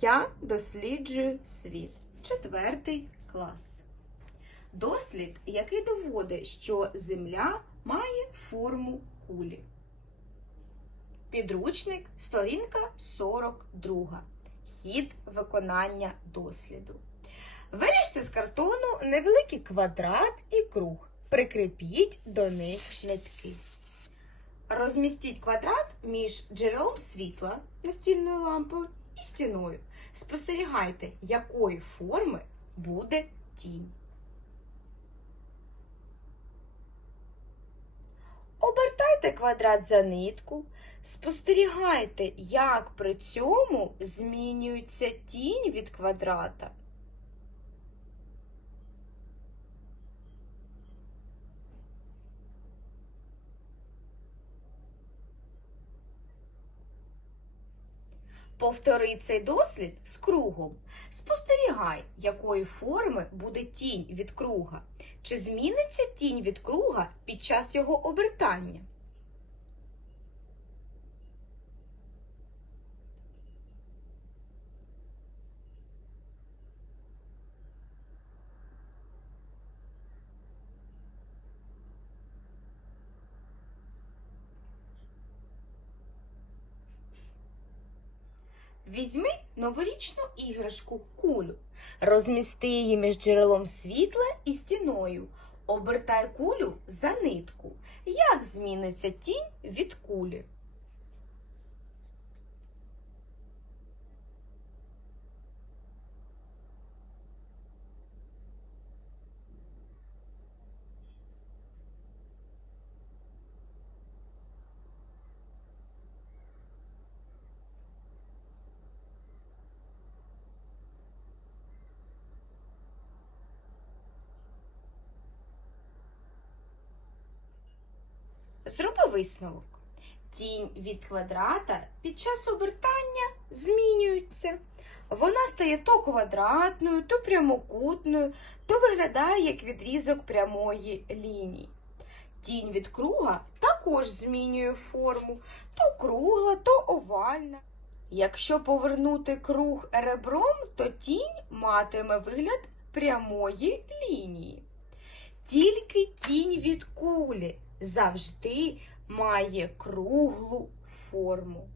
Я досліджую світ. Четвертий клас. Дослід, який доводить, що Земля має форму кулі. Підручник, сторінка 42. Хід виконання досліду. Виріжте з картону невеликий квадрат і круг. Прикріпіть до них нитки. Розмістіть квадрат між джерелом світла настільною лампою і стіною. Спостерігайте, якої форми буде тінь. Обертайте квадрат за нитку. Спостерігайте, як при цьому змінюється тінь від квадрата. Повтори цей дослід з кругом. Спостерігай, якої форми буде тінь від круга. Чи зміниться тінь від круга під час його обертання? Візьми новорічну іграшку кулю, розмісти її між джерелом світла і стіною. Обертай кулю за нитку. Як зміниться тінь від кулі? Зроби висновок. Тінь від квадрата під час обертання змінюється. Вона стає то квадратною, то прямокутною, то виглядає як відрізок прямої лінії. Тінь від круга також змінює форму, то кругла, то овальна. Якщо повернути круг ребром, то тінь матиме вигляд прямої лінії. Тільки тінь від кулі завжди має круглу форму.